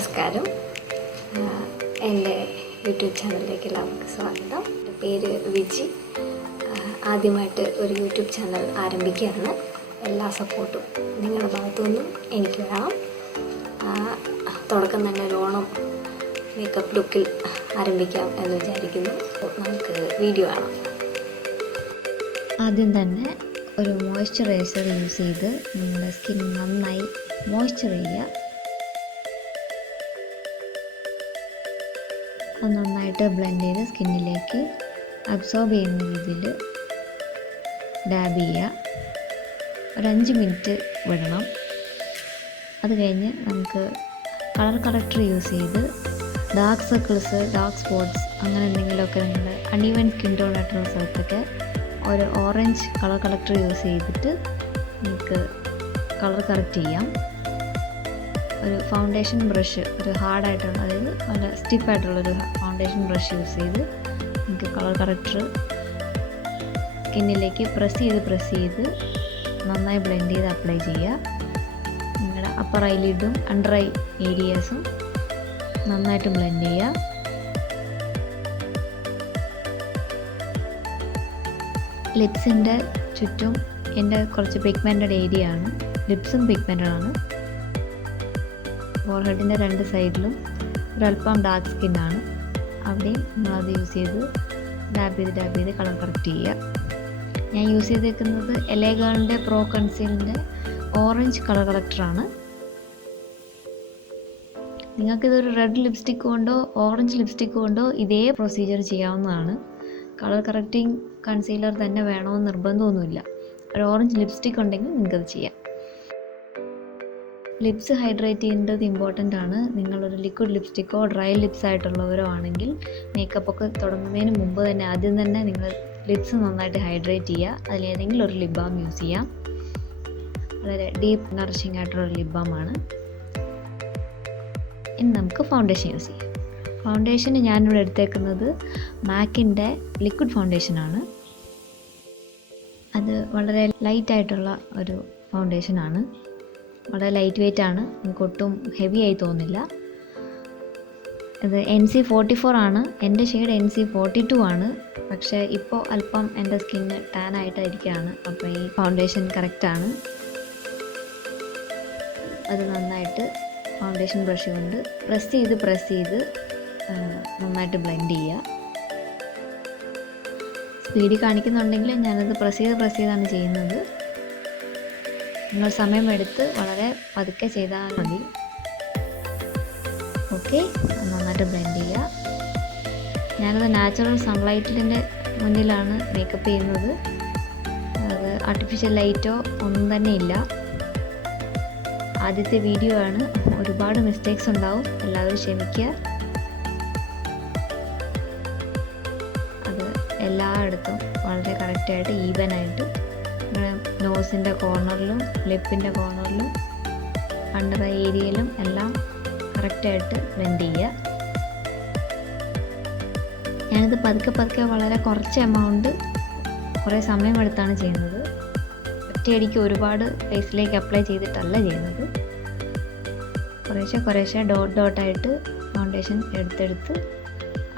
നമസ്കാരം. എൻ്റെ യൂട്യൂബ് ചാനലിലേക്ക് എല്ലാവർക്കും സ്വാഗതം. എൻ്റെ പേര് വിജി. ആദ്യമായിട്ട് ഒരു യൂട്യൂബ് ചാനൽ ആരംഭിക്കുകയാണ്. എല്ലാ സപ്പോർട്ടും നിങ്ങളുടെ ഭാഗത്തുനിന്നും എനിക്ക് വേണം. തുടക്കം തന്നെ ഒരു ഓണം മേക്കപ്പ് ലുക്കിൽ ആരംഭിക്കാം എന്ന് വിചാരിക്കുന്നു. നമുക്ക് വീഡിയോ കാണാം. ആദ്യം തന്നെ ഒരു മോയ്സ്ചറൈസർ യൂസ് ചെയ്ത് നിങ്ങളുടെ സ്കിൻ നന്നായി മോയ്സ്ചർ ചെയ്യുക. അത് നന്നായിട്ട് ബ്ലെൻഡ് ചെയ്ത് സ്കിന്നിലേക്ക് അബ്സോർബ് ചെയ്യുന്ന രീതിയിൽ ഡാബ് ചെയ്യുക. ഒരു 5 മിനിറ്റ് വിടണം. അത് കഴിഞ്ഞ് നമുക്ക് കളർ കറക്റ്റർ യൂസ് ചെയ്ത് ഡാർക്ക് സർക്കിൾസ്, ഡാർക്ക് സ്പോട്ട്സ് അങ്ങനെ എന്തെങ്കിലുമൊക്കെ നിങ്ങളുടെ അൺഈവൻ സ്കിൻ ടോൺ ആയിട്ടുള്ള സ്ഥലത്തൊക്കെ ഒരു ഓറഞ്ച് കളർ കറക്റ്റർ യൂസ് ചെയ്തിട്ട് നമുക്ക് കളർ കറക്റ്റ് ചെയ്യാം. ഒരു ഫൗണ്ടേഷൻ ബ്രഷ്, ഒരു ഹാർഡായിട്ടുള്ള, അതായത് നല്ല സ്റ്റിഫായിട്ടുള്ളൊരു ഫൗണ്ടേഷൻ ബ്രഷ് യൂസ് ചെയ്ത് നമുക്ക് കളർ കറക്റ്റർ സ്കിന്നിലേക്ക് പ്രസ് ചെയ്ത് നന്നായി ബ്ലെൻഡ് ചെയ്ത് അപ്ലൈ ചെയ്യുക. നിങ്ങളുടെ അപ്പർ ഐലിഡും അണ്ടർ ഐ ഏരിയാസും നന്നായിട്ട് ബ്ലെൻഡ് ചെയ്യുക. ലിപ്സിൻ്റെ ചുറ്റും എൻ്റെ കുറച്ച് പിഗ്മെൻറ്റഡ് ഏരിയ ആണ്. ലിപ്സും പിഗ്മെൻറ്റഡ് ആണ്. ഫോർഹെഡിൻ്റെ 2 സൈഡിലും ഒരല്പം ഡാർക്ക് സ്കിന്നാണ്. അവിടെയും നമ്മളത് യൂസ് ചെയ്ത് ഡാബ് ചെയ്ത് കളർ കറക്റ്റ് ചെയ്യുക. ഞാൻ യൂസ് ചെയ്തേക്കുന്നത് എലേഗാളിൻ്റെ പ്രോ കൺസീലിൻ്റെ ഓറഞ്ച് കളർ കറക്റ്ററാണ്. നിങ്ങൾക്കിതൊരു റെഡ് ലിപ്സ്റ്റിക് കൊണ്ടോ ഓറഞ്ച് ലിപ്സ്റ്റിക് കൊണ്ടോ ഇതേ പ്രൊസീജിയർ ചെയ്യാവുന്നതാണ്. കളർ കറക്റ്റിംഗ് കൺസീലർ തന്നെ വേണമെന്ന് നിർബന്ധമൊന്നുമില്ല. ഒരു ഓറഞ്ച് ലിപ്സ്റ്റിക് ഉണ്ടെങ്കിൽ നിങ്ങൾക്കത് ചെയ്യാം. ലിപ്സ് ഹൈഡ്രേറ്റ് ചെയ്യേണ്ടത് ഇമ്പോർട്ടൻ്റ് ആണ്. നിങ്ങളൊരു ലിക്വിഡ് ലിപ്സ്റ്റിക്കോ ഡ്രൈ ലിപ്സ് ആയിട്ടുള്ളവരോ ആണെങ്കിൽ മേക്കപ്പൊക്കെ തുടങ്ങുന്നതിന് മുമ്പ് തന്നെ ആദ്യം തന്നെ നിങ്ങൾ ലിപ്സ് നന്നായിട്ട് ഹൈഡ്രേറ്റ് ചെയ്യുക. അതിലേതെങ്കിലും ഒരു ലിപ് ബാം യൂസ് ചെയ്യാം. വളരെ ഡീപ്പ് നറിഷിംഗ് ആയിട്ടുള്ള ലിപ് ബാമാണ്. ഇനി നമുക്ക് ഫൗണ്ടേഷൻ യൂസ് ചെയ്യാം. ഫൗണ്ടേഷന് ഞാനിവിടെ എടുത്തേക്കുന്നത് മാക്കിൻ്റെ ലിക്വിഡ് ഫൗണ്ടേഷനാണ്. അത് വളരെ ലൈറ്റായിട്ടുള്ള ഒരു ഫൗണ്ടേഷനാണ്. വളരെ ലൈറ്റ് വെയ്റ്റ് ആണ്. നമുക്ക് ഒട്ടും ഹെവി ആയി തോന്നില്ല. ഇത് NC44 ആണ്. എൻ്റെ ഷെയ്ഡ് NC42 ആണ്. പക്ഷേ ഇപ്പോൾ അല്പം എൻ്റെ സ്കിന്ന് ടാൻ ആയിട്ടായിരിക്കുകയാണ്. അപ്പോൾ ഈ ഫൗണ്ടേഷൻ കറക്റ്റാണ്. അത് നന്നായിട്ട് ഫൗണ്ടേഷൻ ബ്രഷ് കൊണ്ട് പ്രസ് ചെയ്ത് നന്നായിട്ട് ബ്ലെൻഡ് ചെയ്യുക. സ്പീഡിൽ കാണിക്കുന്നുണ്ടെങ്കിൽ ഞാനത് പ്രസ് ചെയ്താണ് ചെയ്യുന്നത്. നിങ്ങൾ സമയമെടുത്ത് വളരെ പതുക്കെ ചെയ്താൽ മതി. ഓക്കെ, നന്നായിട്ട് ബ്ലെൻഡ് ചെയ്യുക. ഞാനത് നാച്ചുറൽ സൺലൈറ്റിൻ്റെ മുന്നിലാണ് മേക്കപ്പ് ചെയ്യുന്നത്. അത് ആർട്ടിഫിഷ്യൽ ലൈറ്റോ ഒന്നും തന്നെ ഇല്ല. ആദ്യത്തെ വീഡിയോ ആണ്. ഒരുപാട് മിസ്റ്റേക്സ് ഉണ്ടാവും. എല്ലാവരും ക്ഷമിക്കുക. അത് എല്ലായിടത്തും വളരെ കറക്റ്റായിട്ട് ഈവനായിട്ട് നോസിൻ്റെ കോർണറിലും ലിപ്പിൻ്റെ കോർണറിലും അണ്ടർ ഐ ഏരിയയിലും എല്ലാം കറക്റ്റായിട്ട് ബ്ലെൻഡ് ചെയ്യുക. ഞാനിത് പതുക്കെ വളരെ കുറച്ച് എമൗണ്ട് കുറേ സമയമെടുത്താണ് ചെയ്യുന്നത്. ഒറ്റയടിക്ക് ഒരുപാട് ഫേസിലേക്ക് അപ്ലൈ ചെയ്തിട്ടല്ല ചെയ്യുന്നത്. കുറേശ്ശെ ഡോട്ടായിട്ട് ഫൗണ്ടേഷൻ എടുത്തെടുത്ത്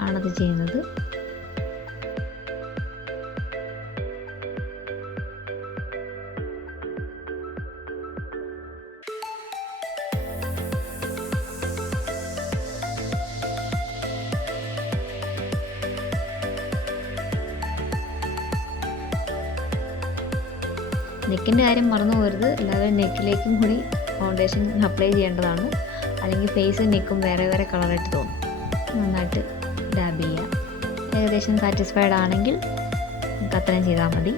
ആണത് ചെയ്യുന്നത്. നെക്കിൻ്റെ കാര്യം മറന്നു പോകരുത്. എല്ലാവരും നെക്കിലേക്കും കൂടി ഫൗണ്ടേഷൻ അപ്ലൈ ചെയ്യേണ്ടതാണ്. അല്ലെങ്കിൽ ഫേസും നെക്കും വേറെ കളറായിട്ട് തോന്നും. നന്നായിട്ട് ഡാബ് ചെയ്യുക. ഏകദേശം സാറ്റിസ്ഫൈഡ് ആണെങ്കിൽ നമുക്ക് അത്രയും ചെയ്താൽ മതി.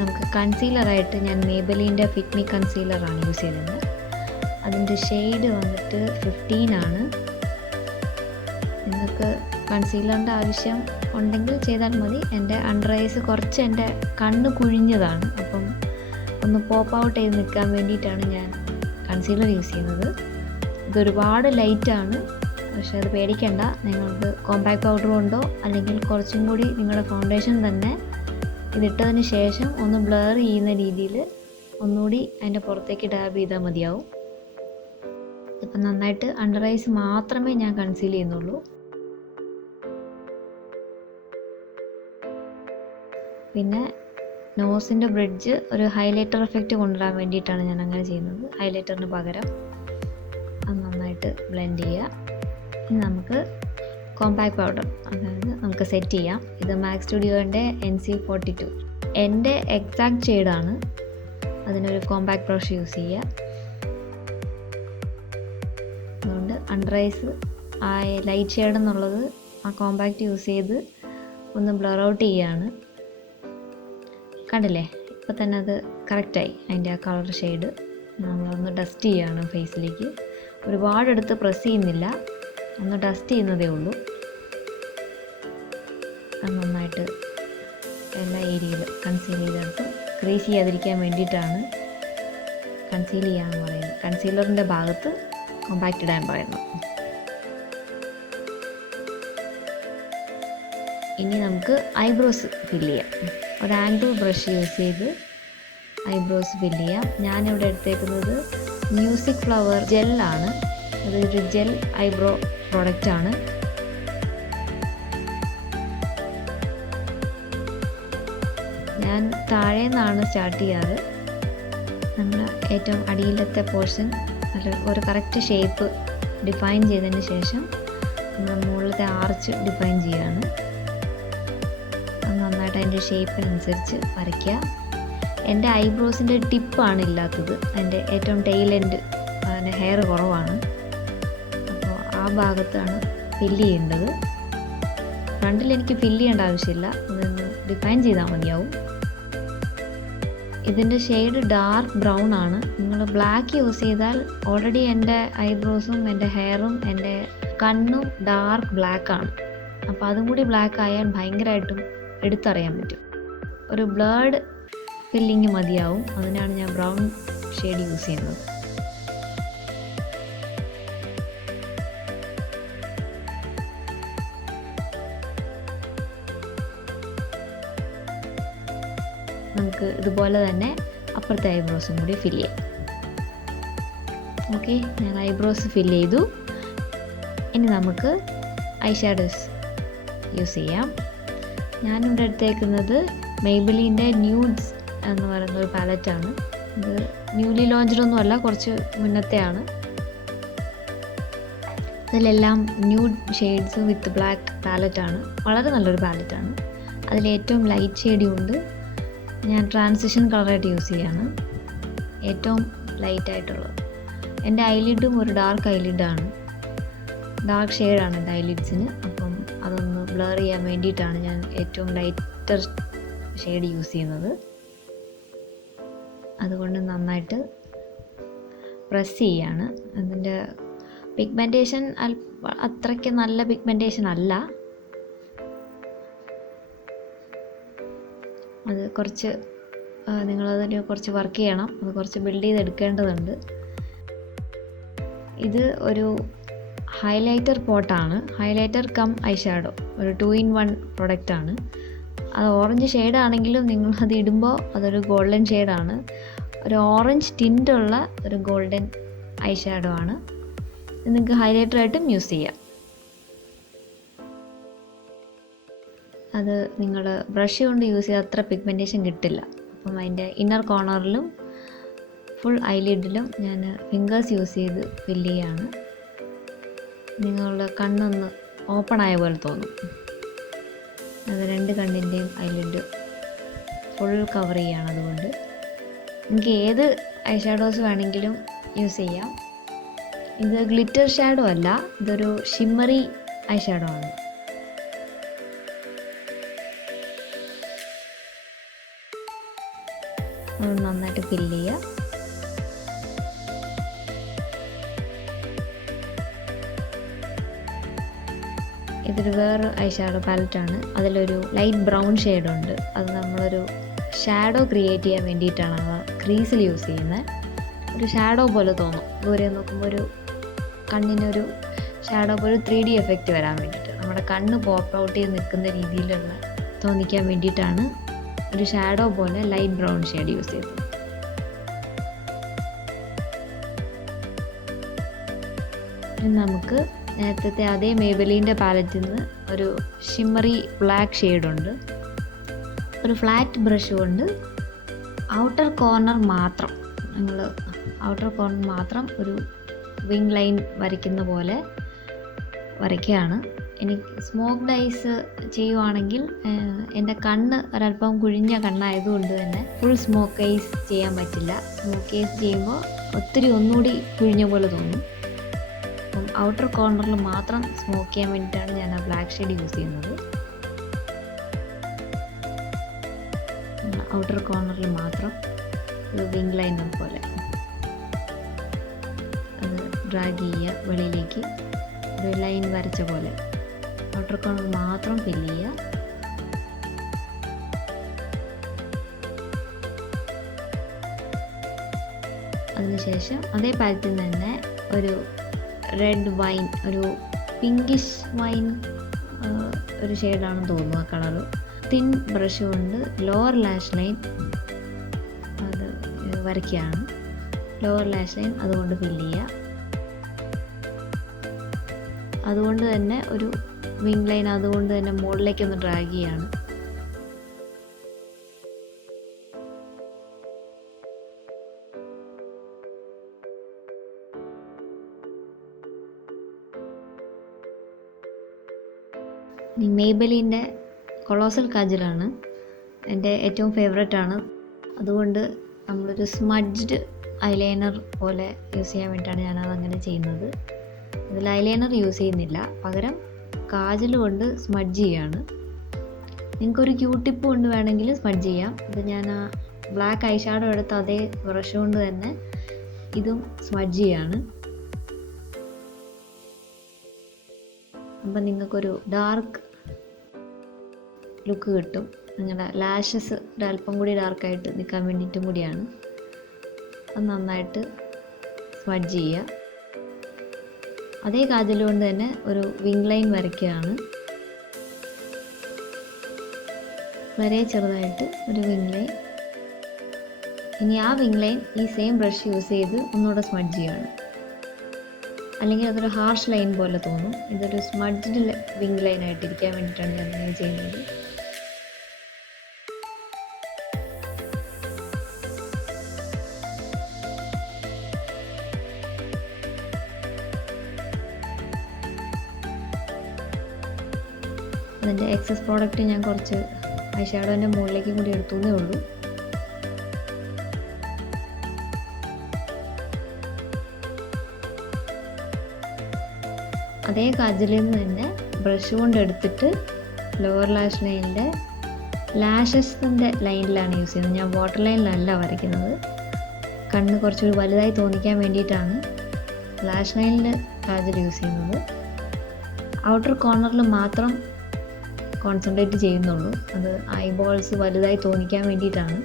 നമുക്ക് കൺസീലറായിട്ട് ഞാൻ മേബലിൻ്റെ ഫിറ്റ് മീ കൺസീലറാണ് യൂസ് ചെയ്തത്. അതിൻ്റെ ഷെയ്ഡ് വന്നിട്ട് 15 ആണ്. നിങ്ങൾക്ക് കൺസീലറിൻ്റെ ആവശ്യം ഉണ്ടെങ്കിൽ ചെയ്താൽ മതി. എൻ്റെ അണ്ടർ ഐസ് കുറച്ച് എൻ്റെ കണ്ണ് കുഴിഞ്ഞതാണ്. അപ്പം ഒന്ന് പോപ്പ് ഔട്ട് ചെയ്ത് നിൽക്കാൻ വേണ്ടിയിട്ടാണ് ഞാൻ കൺസീലർ യൂസ് ചെയ്യുന്നത്. ഇതൊരുപാട് ലൈറ്റാണ്. പക്ഷേ അത് പേടിക്കേണ്ട. നിങ്ങൾക്ക് കോമ്പാക്ട് പൗഡർ കൊണ്ടോ അല്ലെങ്കിൽ കുറച്ചും കൂടി നിങ്ങളുടെ ഫൗണ്ടേഷൻ തന്നെ ഇതിട്ടതിന് ശേഷം ഒന്ന് ബ്ലർ ചെയ്യുന്ന രീതിയിൽ ഒന്നുകൂടി അതിൻ്റെ പുറത്തേക്ക് ഡാബ് ചെയ്താൽ മതിയാവും. ഇപ്പം നന്നായിട്ട് അണ്ടർ ഐസ് മാത്രമേ ഞാൻ കൺസീൽ ചെയ്യുന്നുള്ളൂ. പിന്നെ നോസിൻ്റെ ബ്രിഡ്ജ് ഒരു ഹൈലൈറ്റർ എഫക്റ്റ് കൊണ്ടുവരാൻ വേണ്ടിയിട്ടാണ് ഞാൻ അങ്ങനെ ചെയ്യുന്നത്. ഹൈലൈറ്ററിന് പകരം അത് നന്നായിട്ട് ബ്ലെൻഡ് ചെയ്യുക. ഇനി നമുക്ക് കോമ്പാക്ട് പൗഡർ, അതായത് നമുക്ക് സെറ്റ് ചെയ്യാം. ഇത് മാക്സ് സ്റ്റുഡിയോൻ്റെ NC42 എൻ്റെ എക്സാക്ട് ഷെയ്ഡാണ്. അതിനൊരു കോമ്പാക്ട് ബ്രഷ് യൂസ് ചെയ്യുക. അതുകൊണ്ട് അണ്ടർ ഐസ് ആ ലൈറ്റ് ഷെയ്ഡ് എന്നുള്ളത് ആ കോമ്പാക്റ്റ് യൂസ് ചെയ്ത് ഒന്ന് ബ്ലർ ഔട്ട് ചെയ്യുകയാണ്. കണ്ടില്ലേ, ഇപ്പം തന്നെ അത് കറക്റ്റായി. അതിൻ്റെ ആ കളർ ഷെയ്ഡ് നമ്മളൊന്ന് ഡസ്റ്റ് ചെയ്യുകയാണ് ഫേസിലേക്ക്. ഒരുപാടെടുത്ത് പ്രസ് ചെയ്യുന്നില്ല, ഒന്ന് ഡസ്റ്റ് ചെയ്യുന്നതേ ഉള്ളൂ. അത് നന്നായിട്ട് എല്ലാ ഏരിയയിലും കൺസീൽ ചെയ്തെടുത്ത് ക്രീസ് ചെയ്യാതിരിക്കാൻ വേണ്ടിയിട്ടാണ് കൺസീൽ ചെയ്യാമെന്ന് പറയുന്നത്. കൺസീലറിൻ്റെ ഭാഗത്ത് കോമ്പാക്റ്റ് ഇടാൻ പറയുന്നു. ഇനി നമുക്ക് ഐബ്രോസ് ഫില്ല് ചെയ്യാം. ഒരു ആംഗിൾ ബ്രഷ് യൂസ് ചെയ്ത് ഐബ്രോസ് ഫില്ല് ചെയ്യാം. ഞാനിവിടെ എടുത്തേക്കുന്നത് മ്യൂസിക് ഫ്ലവർ ജെല്ലാണ്. അതൊരു ജെൽ ഐബ്രോ പ്രോഡക്റ്റാണ്. ഞാൻ താഴെ നിന്നാണ് സ്റ്റാർട്ട് ചെയ്യാറ്. നമ്മൾ ഏറ്റവും അടിയിലത്തെ പോർഷൻ ഒരു കറക്റ്റ് ഷേപ്പ് ഡിഫൈൻ ചെയ്തതിന് ശേഷം നമ്മൾ മുകളിലത്തെ ആർച്ച് ഡിഫൈൻ ചെയ്യുകയാണ്. അത് നന്നായിട്ട് അതിൻ്റെ ഷേപ്പിനനുസരിച്ച് വരയ്ക്കുക. എൻ്റെ ഐബ്രോസിൻ്റെ ടിപ്പാണ് ഇല്ലാത്തത്, അതിൻ്റെ ഏറ്റവും ടെയിൽ എൻഡ്, അതിൻ്റെ ഹെയർ കുറവാണ്. അപ്പോൾ ആ ഭാഗത്താണ് ഫില്ല് ചെയ്യേണ്ടത്. ഫ്രണ്ടിൽ എനിക്ക് ഫില്ല് ചെയ്യേണ്ട ആവശ്യമില്ല, അതൊന്ന് ഡിഫൈൻ ചെയ്താൽ മതിയാവും. ഇതിൻ്റെ ഷെയ്ഡ് ഡാർക്ക് ബ്രൗൺ ആണ്. നിങ്ങൾ ബ്ലാക്ക് യൂസ് ചെയ്താൽ ഓൾറെഡി എൻ്റെ ഐബ്രോസും എൻ്റെ ഹെയറും എൻ്റെ കണ്ണും ഡാർക്ക് ബ്ലാക്കാണ്. അപ്പോൾ അതും കൂടി ബ്ലാക്ക് ആയാൽ ഭയങ്കരമായിട്ടും എടുത്തറിയാൻ പറ്റും. ഒരു ബ്ലേഡ് ഫില്ലിങ് മതിയാവും, അതിനാണ് ഞാൻ ബ്രൗൺ ഷെയ്ഡ് യൂസ് ചെയ്യുന്നത്. നമുക്ക് ഇതുപോലെ തന്നെ അപ്പുറത്തെ ഐബ്രോസും കൂടി ഫില്ല് ചെയ്യാം. ഓക്കെ, ഞാൻ ഐബ്രോസ് ഫില്ല് ചെയ്തു. ഇനി നമുക്ക് ഐ ഷാഡോസ് യൂസ് ചെയ്യാം. ഞാനിവിടെ എടുത്തേക്കുന്നത് മെയ്ബിലിൻ്റെ ന്യൂഡ്സ് എന്ന് പറയുന്ന ഒരു പാലറ്റാണ്. ഇത് ന്യൂലി ലോഞ്ച്ഡൊന്നുമല്ല, കുറച്ച് മുന്നത്തെയാണ്. ഇതിലെല്ലാം ന്യൂഡ് ഷെയ്ഡ്സ് വിത്ത് ബ്ലാക്ക് പാലറ്റാണ്. വളരെ നല്ലൊരു പാലറ്റാണ്. അതിലേറ്റവും ലൈറ്റ് ഷെയ്ഡും ഉണ്ട്. ഞാൻ ട്രാൻസിഷൻ കളറായിട്ട് യൂസ് ചെയ്യാണ്, ഏറ്റവും ലൈറ്റായിട്ടുള്ളത്. എൻ്റെ ഐലിഡും ഒരു ഡാർക്ക് ഐലിഡാണ്, ഡാർക്ക് ഷെയ്ഡാണ് എൻ്റെ ഐലിഡ്സിന്. അപ്പം അതൊന്ന് ബ്ലർ ചെയ്യാൻ വേണ്ടിയിട്ടാണ് ഞാൻ ഏറ്റവും ലൈറ്റർ ഷെയ്ഡ് യൂസ് ചെയ്യുന്നത്. അതുകൊണ്ട് നന്നായിട്ട് പ്രസ് ചെയ്യാണ്. അതിൻ്റെ പിഗ്മെൻറ്റേഷൻ അത്രയ്ക്ക് നല്ല പിഗ്മെൻറ്റേഷൻ അല്ല, അത് കുറച്ച് നിങ്ങളതിന് കുറച്ച് വർക്ക് ചെയ്യണം, അത് കുറച്ച് ബിൽഡ് ചെയ്തെടുക്കേണ്ടതുണ്ട്. ഇത് ഒരു ഹൈലൈറ്റർ പോട്ടാണ്, ഹൈലൈറ്റർ കം ഐ ഷാഡോ, ഒരു 2-in-1 പ്രൊഡക്റ്റാണ്. അത് ഓറഞ്ച് ഷെയ്ഡാണെങ്കിലും നിങ്ങളത് ഇടുമ്പോൾ അതൊരു ഗോൾഡൻ ഷെയ്ഡാണ്. ഒരു ഓറഞ്ച് ടിൻ്റുള്ള ഒരു ഗോൾഡൻ ഐ ഷാഡോ ആണ്. നിങ്ങൾക്ക് ഹൈലൈറ്ററായിട്ടും യൂസ് ചെയ്യാം. അത് നിങ്ങൾ ബ്രഷ് കൊണ്ട് യൂസ് ചെയ്താൽ അത്ര പിഗ്മെൻറ്റേഷൻ കിട്ടില്ല. അപ്പം അതിൻ്റെ ഇന്നർ കോർണറിലും ഫുൾ ഐലിഡിലും ഞാൻ ഫിംഗേഴ്സ് യൂസ് ചെയ്ത് ഫില്ല് ചെയ്യാണ്. നിങ്ങളുടെ കണ്ണൊന്ന് ഓപ്പൺ ആയ പോലെ തോന്നും. അത് രണ്ട് കണ്ണിൻ്റെയും ഐലിഡ് ഫുൾ കവർ ചെയ്യാണ്. അതുകൊണ്ട് നിങ്ങൾക്ക് ഏത് ഐ ഷാഡോസ് വേണമെങ്കിലും യൂസ് ചെയ്യാം. ഇത് ഗ്ലിറ്റർ ഷാഡോ അല്ല, ഇതൊരു ഷിമ്മറി ഐ ഷാഡോ ആണ്. അത് നന്നായിട്ട് ഫില്ല് ചെയ്യുക. ഇതൊരു വേറെ ഐ ഷാഡോ പാലറ്റാണ്. അതിലൊരു ലൈറ്റ് ബ്രൗൺ ഷെയ്ഡുണ്ട്. അത് നമ്മളൊരു ഷാഡോ ക്രിയേറ്റ് ചെയ്യാൻ വേണ്ടിയിട്ടാണ് ആ ക്രീസിൽ യൂസ് ചെയ്യുന്നത്. ഒരു ഷാഡോ പോലെ തോന്നും, ദൂരെ നോക്കുമ്പോൾ ഒരു കണ്ണിനൊരു ഷാഡോ പോലെ 3D എഫക്റ്റ് വരാൻ വേണ്ടിയിട്ട്, നമ്മുടെ കണ്ണ് പോപ്പ് ഔട്ട് ചെയ്ത് നിൽക്കുന്ന രീതിയിലുള്ള തോന്നിക്കാൻ വേണ്ടിയിട്ടാണ് ഒരു ഷാഡോ പോലെ ലൈറ്റ് ബ്രൗൺ ഷെയ്ഡ് യൂസ് ചെയ്തത്. ഇനി നമുക്ക് നേരത്തെ അതേ മേബലീൻ്റെ പാലറ്റിൽ നിന്ന് ഒരു ഷിമ്മറി ബ്ലാക്ക് ഷെയ്ഡുണ്ട്. ഒരു ഫ്ലാറ്റ് ബ്രഷ് കൊണ്ട് ഔട്ടർ കോർണർ മാത്രം ഒരു വിങ് ലൈൻ വരയ്ക്കുന്ന പോലെ വരയ്ക്കുകയാണ്. എനിക്ക് സ്മോക്ക്ഡ് ഐസ് ചെയ്യുവാണെങ്കിൽ എൻ്റെ കണ്ണ് ഒരല്പം കുഴിഞ്ഞ കണ്ണായതുകൊണ്ട് തന്നെ ഫുൾ സ്മോക്ക് ഐസ് ചെയ്യാൻ പറ്റില്ല. സ്മോക്ക് ഐസ് ചെയ്യുമ്പോൾ ഒന്നുകൂടി കുഴിഞ്ഞ പോലെ തോന്നും. അപ്പം ഔട്ടർ കോർണറിൽ മാത്രം സ്മോക്ക് ചെയ്യാൻ വേണ്ടിയിട്ടാണ് ഞാൻ ആ ബ്ലാക്ക് ഷെയ്ഡ് യൂസ് ചെയ്യുന്നത്. ഔട്ടർ കോർണറിൽ മാത്രം ഒരു വിങ് ലൈൻ പോലെ അത് ഡ്രാഗ് ചെയ്യുക, വെളിയിലേക്ക് ഒരു ലൈൻ വരച്ച പോലെ ഔട്ടർ കോർണർ മാത്രം ഫില്ല് ചെയ്യുക. അതിനുശേഷം അതേ പാലറ്റിൽ തന്നെ ഒരു റെഡ് വൈൻ, ഒരു പിങ്കിഷ് വൈൻ ഒരു ഷെയ്ഡാണെന്ന് തോന്നുന്നു ആ കളറ്. തിൻ ബ്രഷ് കൊണ്ട് ലോവർ ലാഷ് ലൈൻ അത് വരയ്ക്കുകയാണ്. ലോവർ ലാഷ് ലൈൻ അതുകൊണ്ട് ഫില്ല് ചെയ്യുക. അതുകൊണ്ട് തന്നെ ഒരു വിങ് ലൈൻ അതുകൊണ്ട് തന്നെ മുകളിലേക്കൊന്ന് ഡ്രാഗ് ചെയ്യാണ്. മേബലിൻ്റെ കൊളോസൽ കാജലാണ് എൻ്റെ ഏറ്റവും ഫേവറേറ്റാണ്. അതുകൊണ്ട് നമ്മളൊരു സ്മഡ്ജ്ഡ് ഐലൈനർ പോലെ യൂസ് ചെയ്യാൻ വേണ്ടിയിട്ടാണ് ഞാനത് അങ്ങനെ ചെയ്യുന്നത്. ഇതിൽ ഐലൈനർ യൂസ് ചെയ്യുന്നില്ല, പകരം കാജൽ കൊണ്ട് സ്മഡ്ജ് ചെയ്യാണ്. നിങ്ങൾക്കൊരു ക്യൂട്ടിപ്പ് കൊണ്ട് വേണമെങ്കിൽ സ്മഡ്ജ് ചെയ്യാം. ഇത് ഞാൻ ആ ബ്ലാക്ക് ഐ ഷാഡോ എടുത്ത അതേ ബ്രഷ് കൊണ്ട് തന്നെ ഇതും സ്മഡ്ജ് ചെയ്യാണ്. അപ്പം നിങ്ങൾക്കൊരു ഡാർക്ക് ലുക്ക് കിട്ടും. നിങ്ങളുടെ ലാഷസ് ഒരല്പം കൂടി ഡാർക്കായിട്ട് നിൽക്കാൻ വേണ്ടിയിട്ടും കൂടിയാണ്. അത് നന്നായിട്ട് സ്മഡ്ജ് ചെയ്യുക. അതേ കാജൽ കൊണ്ട് തന്നെ ഒരു വിങ് ലൈൻ വരയ്ക്കുകയാണ്. വളരെ ചെറുതായിട്ട് ഒരു വിങ് ലൈൻ. ഇനി ആ വിങ് ലൈൻ ഈ സെയിം ബ്രഷ് യൂസ് ചെയ്ത് ഒന്നുകൂടെ സ്മഡ്ജ് ചെയ്യുകയാണ്. അല്ലെങ്കിൽ അതൊരു ഹാർഷ് ലൈൻ പോലെ തോന്നും. ഇതൊരു സ്മഡ്ജ്ഡ് വിങ് ലൈൻ ആയിട്ടിരിക്കാൻ വേണ്ടിയിട്ടാണ് ഞാൻ ഇങ്ങനെ ചെയ്യുന്നത്. അതിൻ്റെ എക്സസ് പ്രോഡക്റ്റ് ഞാൻ കുറച്ച് ഐ ഷാഡോൻ്റെ മുകളിലേക്ക് കൂടി എടുത്തേ ഉള്ളൂ. അതേ കാജലിൽ നിന്ന് തന്നെ ബ്രഷ് കൊണ്ട് എടുത്തിട്ട് ലോവർ ലാഷ് ലൈനിൻ്റെ ലാഷസിൻ്റെ ലൈനിലാണ് യൂസ് ചെയ്യുന്നത്. ഞാൻ വാട്ടർ ലൈനിലല്ല വരയ്ക്കുന്നത്. കണ്ണ് കുറച്ചുകൂടി വലുതായി തോന്നിക്കാൻ വേണ്ടിയിട്ടാണ് ലാഷ് ലൈനിൽ കാജൽ യൂസ് ചെയ്യുന്നത്. ഔട്ടർ കോർണറിൽ മാത്രം കോൺസെൻട്രേറ്റ് ചെയ്യുന്നുള്ളൂ. അത് ഐബോൾസ് വലുതായി തോന്നിക്കാൻ വേണ്ടിയിട്ടാണ്.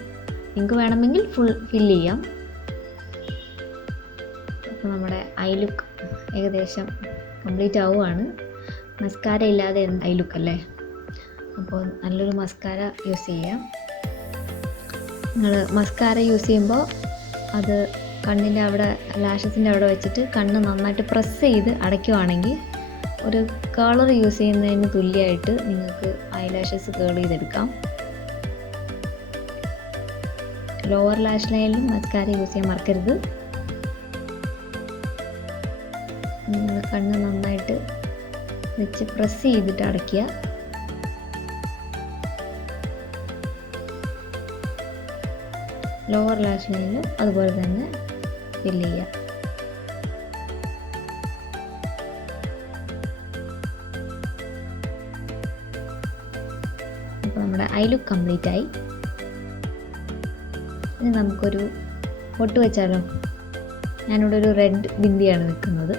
നിങ്ങൾക്ക് വേണമെങ്കിൽ ഫുൾ ഫില്ല് ചെയ്യാം. അപ്പോൾ നമ്മുടെ ഐ ലുക്ക് ഏകദേശം കംപ്ലീറ്റ് ആവുകയാണ്. മസ്കാര ഇല്ലാതെ ഐ ലുക്ക് അല്ലേ? അപ്പോൾ നല്ലൊരു മസ്കാര യൂസ് ചെയ്യാം. നിങ്ങൾ മസ്കാര യൂസ് ചെയ്യുമ്പോൾ അത് കണ്ണിൻ്റെ അവിടെ ലാഷസിൻ്റെ അവിടെ വെച്ചിട്ട് കണ്ണ് നന്നായിട്ട് പ്രസ് ചെയ്ത് അടയ്ക്കുവാണെങ്കിൽ ഒരു കളർ യൂസ് ചെയ്യുന്നതിന് തുല്യമായിട്ട് നിങ്ങൾക്ക് ഐലാഷസ് കേൾ ചെയ്തെടുക്കാം. ലോവർ ലാഷ് ലൈനിലും മസ്കാര യൂസ് ചെയ്യാൻ മറക്കരുത്. നിങ്ങൾ കണ്ണ് നന്നായിട്ട് വെച്ച് പ്രസ് ചെയ്തിട്ട് അടയ്ക്കുക. ലോവർ ലാഷ് ലൈനിലും അതുപോലെ തന്നെ ഫില്ല് ചെയ്യുക. അപ്പോൾ നമ്മുടെ ഐ ലുക്ക് കംപ്ലീറ്റ് ആയി. ഇനി നമുക്കൊരു പൊട്ട് വെച്ചാലോ? ഞാനിവിടെ ഒരു റെഡ് ബിന്ദിയാണ് വെക്കുന്നത്.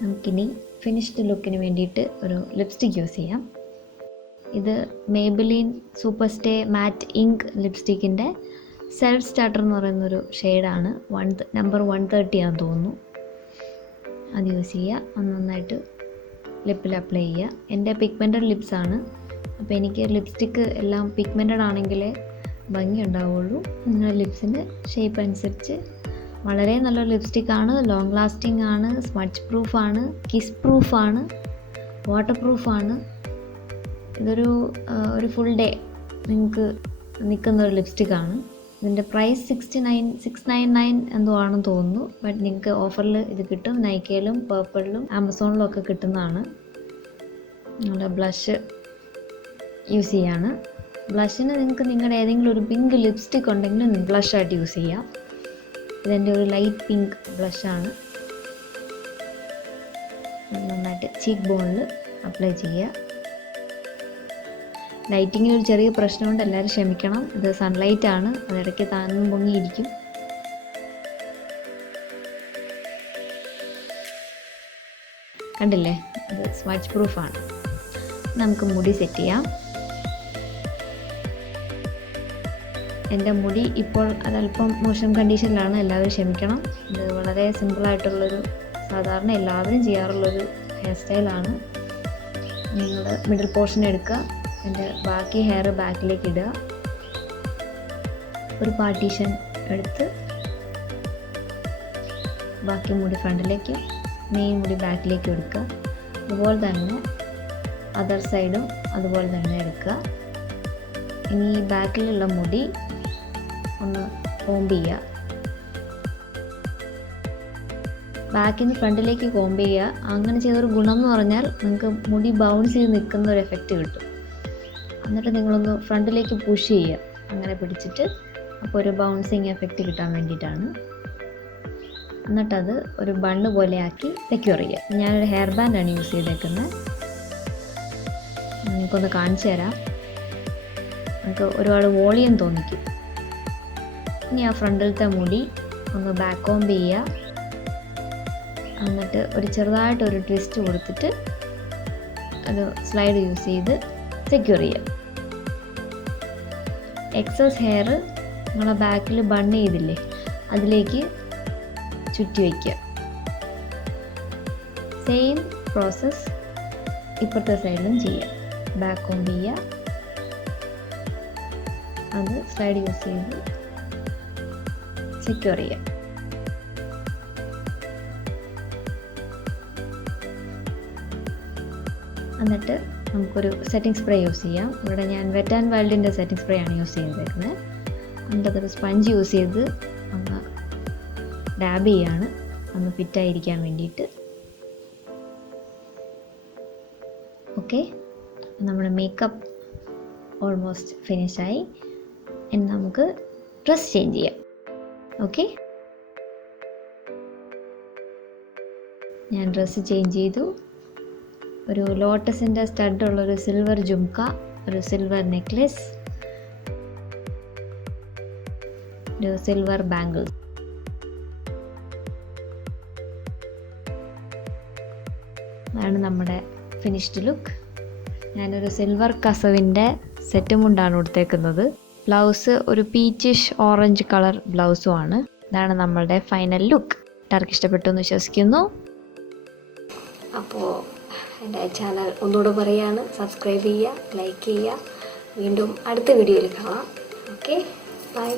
നമുക്കിനി ഫിനിഷ്ഡ് ലുക്കിന് വേണ്ടിയിട്ട് ഒരു ലിപ്സ്റ്റിക് യൂസ് ചെയ്യാം. ഇത് മേബിലിൻ സൂപ്പർ സ്റ്റേ മാറ്റ് ഇങ്ക് ലിപ്സ്റ്റിക്കിൻ്റെ സെൽഫ് സ്റ്റാർട്ടർ എന്ന് പറയുന്നൊരു ഷെയ്ഡാണ്. നമ്പർ 130 ആണെന്ന് തോന്നുന്നു. അത് യൂസ് ചെയ്യുക. അത് നന്നായിട്ട് ലിപ്പിൽ അപ്ലൈ ചെയ്യുക. എൻ്റെ പിഗ്മെൻറ്റഡ് ലിപ്സാണ്. അപ്പോൾ എനിക്ക് ലിപ്സ്റ്റിക്ക് എല്ലാം പിഗ്മെൻറ്റഡ് ആണെങ്കിൽ ഭംഗി ഉണ്ടാവുള്ളൂ. നിങ്ങളുടെ ലിപ്സിൻ്റെ ഷേപ്പ് അനുസരിച്ച് വളരെ നല്ലൊരു ലിപ്സ്റ്റിക്കാണ്. ലോങ് ലാസ്റ്റിംഗ് ആണ്, സ്മഡ്ജ് പ്രൂഫാണ്, കിസ് പ്രൂഫാണ്, വാട്ടർ പ്രൂഫാണ്. ഇതൊരു ഫുൾ ഡേ നിങ്ങൾക്ക് നിൽക്കുന്ന ഒരു ലിപ്സ്റ്റിക്കാണ്. ഇതിൻ്റെ പ്രൈസ് 699 എന്തോ ആണെന്ന് തോന്നുന്നു. ബട്ട് നിങ്ങൾക്ക് ഓഫറിൽ ഇത് കിട്ടും. നൈക്കയിലും പേർപ്പിളിലും ആമസോണിലും ഒക്കെ കിട്ടുന്നതാണ്. നിങ്ങളുടെ ബ്ലഷ് യൂസ് ചെയ്യാണ്. ബ്ലഷിന് നിങ്ങൾക്ക് നിങ്ങളുടെ ഏതെങ്കിലും ഒരു പിങ്ക് ലിപ്സ്റ്റിക് ഉണ്ടെങ്കിൽ ബ്ലഷായിട്ട് യൂസ് ചെയ്യാം. ഇതെൻ്റെ ഒരു ലൈറ്റ് പിങ്ക് ബ്ലഷാണ്. നന്നായിട്ട് ചീക്ക് ബോണിൽ അപ്ലൈ ചെയ്യുക. ലൈറ്റിങ്ങിന് ഒരു ചെറിയ പ്രശ്നമുണ്ട്, എല്ലാവരും ക്ഷമിക്കണം. ഇത് സൺലൈറ്റാണ്, അതിടയ്ക്ക് താന്നും പൊങ്ങിയിരിക്കും. കണ്ടില്ലേ, ഇത് സ്മഡ്ജ് പ്രൂഫാണ്. നമുക്ക് മുടി സെറ്റ് ചെയ്യാം. എൻ്റെ മുടി ഇപ്പോൾ അതല്പം മോശം കണ്ടീഷനിലാണ്, എല്ലാവരും ക്ഷമിക്കണം. ഇത് വളരെ സിമ്പിളായിട്ടുള്ളൊരു സാധാരണ എല്ലാവരും ചെയ്യാറുള്ളൊരു ഹെയർ സ്റ്റൈലാണ്. നിങ്ങൾ മിഡിൽ പോർഷൻ എടുക്കുക, എൻ്റെ ബാക്കി ഹെയർ ബാക്കിലേക്ക് ഇടുക. ഒരു പാർട്ടീഷൻ എടുത്ത് ബാക്കി മുടി ഫ്രണ്ടിലേക്ക്, മെയിൻ മുടി ബാക്കിലേക്ക് എടുക്കുക. അതുപോലെ തന്നെ അതർ സൈഡും അതുപോലെ തന്നെ എടുക്കുക. ഇനി ബാക്കിലുള്ള മുടി ഒന്ന് കോംബ് ചെയ്യുക. ബാക്കിൽ നിന്ന് ഫ്രണ്ടിലേക്ക് കോംബ് ചെയ്യുക. അങ്ങനെ ചെയ്തൊരു ഗുണം എന്ന് പറഞ്ഞാൽ നിങ്ങൾക്ക് മുടി ബൗൺസ് ചെയ്ത് നിൽക്കുന്ന ഒരു എഫക്റ്റ് കിട്ടും. എന്നിട്ട് നിങ്ങളൊന്ന് ഫ്രണ്ടിലേക്ക് പുഷ് ചെയ്യുക, അങ്ങനെ പിടിച്ചിട്ട്. അപ്പോൾ ഒരു ബൗൺസിങ് എഫക്റ്റ് കിട്ടാൻ വേണ്ടിയിട്ടാണ്. എന്നിട്ടത് ഒരു ബണ്ണ് പോലെ ആക്കി സെക്യൂർ ചെയ്യുക. ഞാനൊരു ഹെയർ ബാൻഡാണ് യൂസ് ചെയ്തേക്കുന്നത്. നിങ്ങൾക്കൊന്ന് കാണിച്ചു തരാം. നമുക്ക് ഒരുപാട് വോളിയം തോന്നിക്കും. ഇനി ആ ഫ്രണ്ടിലത്തെ മുടി ഒന്ന് ബാക്ക് കോംബ് ചെയ്യുക. എന്നിട്ട് ഒരു ചെറുതായിട്ടൊരു ട്വിസ്റ്റ് കൊടുത്തിട്ട് ഒരു സ്ലൈഡ് യൂസ് ചെയ്ത് സെക്യൂർ ചെയ്യുക. എക്സസ് ഹെയർ നമ്മളെ ബാക്കിൽ ബൺ ചെയ്തില്ലേ, അതിലേക്ക് ചുറ്റി വയ്ക്കുക. സെയിം പ്രോസസ്സ് ഇപ്പുറത്തെ സൈഡിലും ചെയ്യുക. ബാക്ക് കോംബ് ചെയ്യുക, അത് സ്ലൈഡ് യൂസ് ചെയ്ത് സെക്യൂർ ചെയ്യുക. എന്നിട്ട് നമുക്കൊരു സെറ്റിംഗ് സ്പ്രേ യൂസ് ചെയ്യാം. ഇവിടെ ഞാൻ വെറ്റ് ആൻഡ് വൈൽഡിൻ്റെ സെറ്റിംഗ് സ്പ്രേ ആണ് യൂസ് ചെയ്തേക്കുന്നത്. എന്നിട്ട് അതൊരു സ്പഞ്ച് യൂസ് ചെയ്ത് ഒന്ന് ഡാബ് ചെയ്യാണ്, ഒന്ന് ഫിറ്റായിരിക്കാൻ വേണ്ടിയിട്ട്. ഓക്കെ, നമ്മുടെ മേക്കപ്പ് ഓൾമോസ്റ്റ് ഫിനിഷായി. ഇനി നമുക്ക് ഡ്രസ് ചേഞ്ച് ചെയ്യാം. ഓക്കെ, ഞാൻ ഡ്രസ്സ് ചേഞ്ച് ചെയ്തു. ഒരു ലോട്ടസിൻ്റെ സ്റ്റഡുള്ളൊരു സിൽവർ ജുംക്ക, ഒരു സിൽവർ നെക്ലെസ്, ഒരു സിൽവർ ബാംഗിൾ. അതാണ് നമ്മുടെ ഫിനിഷ്ഡ് ലുക്ക്. ഞാനൊരു സിൽവർ കസവിൻ്റെ സെറ്റ് മുണ്ടാണ് കൊടുത്തേക്കുന്നത്. ബ്ലൗസ് ഒരു പീച്ചിഷ് ഓറഞ്ച് കളർ ബ്ലൗസുമാണ്. ഇതാണ് നമ്മളുടെ ഫൈനൽ ലുക്ക്. എല്ലാവർക്കും ഇഷ്ടപ്പെട്ടു എന്ന് വിശ്വസിക്കുന്നു. അപ്പോൾ എൻ്റെ ചാനൽ ഒന്നുകൂടെ പറയുകയാണ്, സബ്സ്ക്രൈബ് ചെയ്യുക, ലൈക്ക് ചെയ്യുക. വീണ്ടും അടുത്ത വീഡിയോയിൽ കാണാം. Okay, by.